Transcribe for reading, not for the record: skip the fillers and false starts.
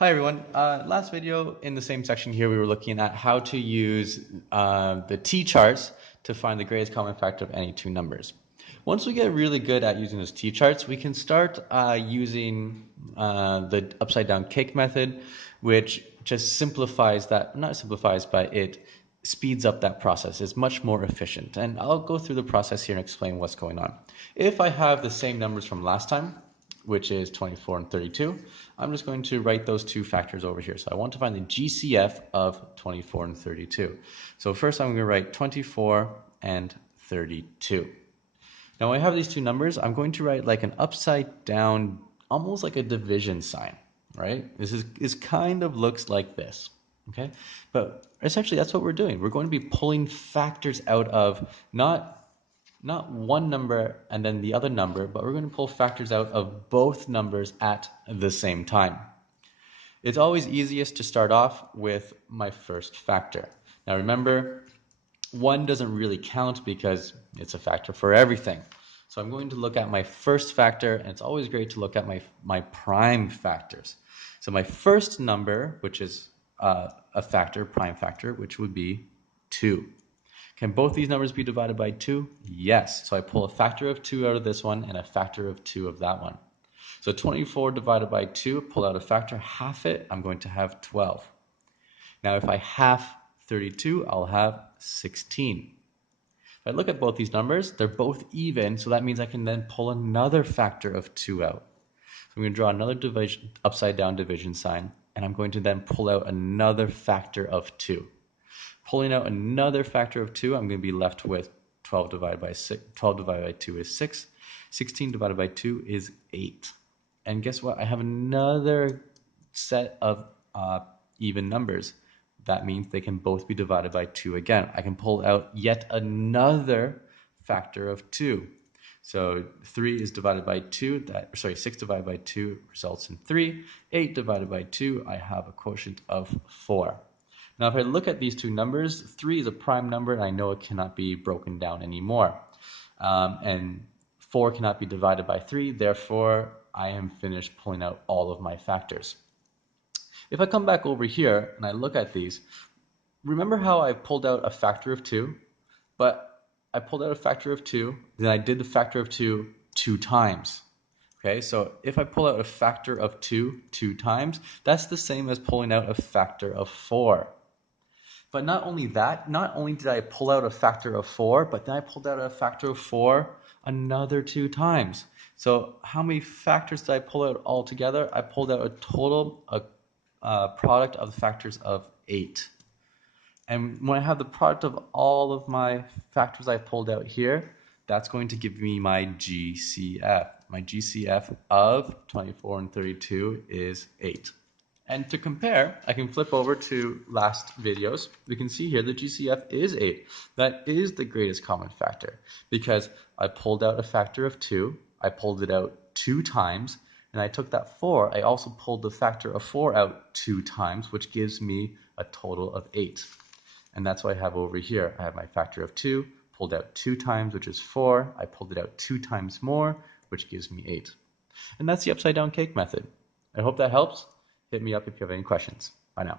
Hi everyone. Last video in the same section here, we were looking at how to use the t-charts to find the greatest common factor of any two numbers. Once we get really good at using those t-charts, we can start using the upside down cake method, which just simplifies that, not simplifies, but it speeds up that process. It's much more efficient. And I'll go through the process here and explain what's going on. If I have the same numbers from last time, which is 24 and 32, I'm just going to write those two factors over here. So I want to find the GCF of 24 and 32. So first I'm going to write 24 and 32. Now when I have these two numbers, I'm going to write like an upside down, almost like a division sign, right? This kind of looks like this, okay? But essentially that's what we're doing. We're going to be pulling factors out of not one number and then the other number, but we're going to pull factors out of both numbers at the same time. It's always easiest to start off with my first factor. Now remember, 1 doesn't really count because it's a factor for everything. So I'm going to look at my first factor, and it's always great to look at my prime factors. So my first number, which is a factor, prime factor, which would be 2. Can both these numbers be divided by 2? Yes. So I pull a factor of 2 out of this one and a factor of 2 of that one. So 24 divided by 2, pull out a factor, half it, I'm going to have 12. Now if I half 32, I'll have 16. If I look at both these numbers, they're both even, so that means I can then pull another factor of 2 out. So I'm going to draw another division, upside down division sign, and I'm going to then pull out another factor of 2. Pulling out another factor of 2, I'm going to be left with 12 divided by 6. 12 divided by 2 is 6. 16 divided by 2 is 8. And guess what? I have another set of even numbers. That means they can both be divided by 2 again. I can pull out yet another factor of 2. So 3 is divided by 2. 6 divided by 2 results in 3. 8 divided by 2, I have a quotient of 4. Now, if I look at these two numbers, 3 is a prime number, and I know it cannot be broken down anymore. And 4 cannot be divided by 3, therefore, I am finished pulling out all of my factors. If I come back over here and I look at these, remember how I pulled out a factor of 2? But I pulled out a factor of 2, then I did the factor of 2 2 times. Okay, so if I pull out a factor of 2 2 times, that's the same as pulling out a factor of 4. But not only that, not only did I pull out a factor of 4, but then I pulled out a factor of 4 another 2 times. So how many factors did I pull out altogether? I pulled out a total product of the factors of 8. And when I have the product of all of my factors I pulled out here, that's going to give me my GCF. My GCF of 24 and 32 is 8. And to compare, I can flip over to last videos. We can see here the GCF is 8. That is the greatest common factor because I pulled out a factor of 2. I pulled it out 2 times. And I took that 4. I also pulled the factor of 4 out 2 times, which gives me a total of 8. And that's what I have over here. I have my factor of 2, pulled out 2 times, which is 4. I pulled it out 2 times more, which gives me 8. And that's the upside down cake method. I hope that helps. Hit me up if you have any questions. Bye now.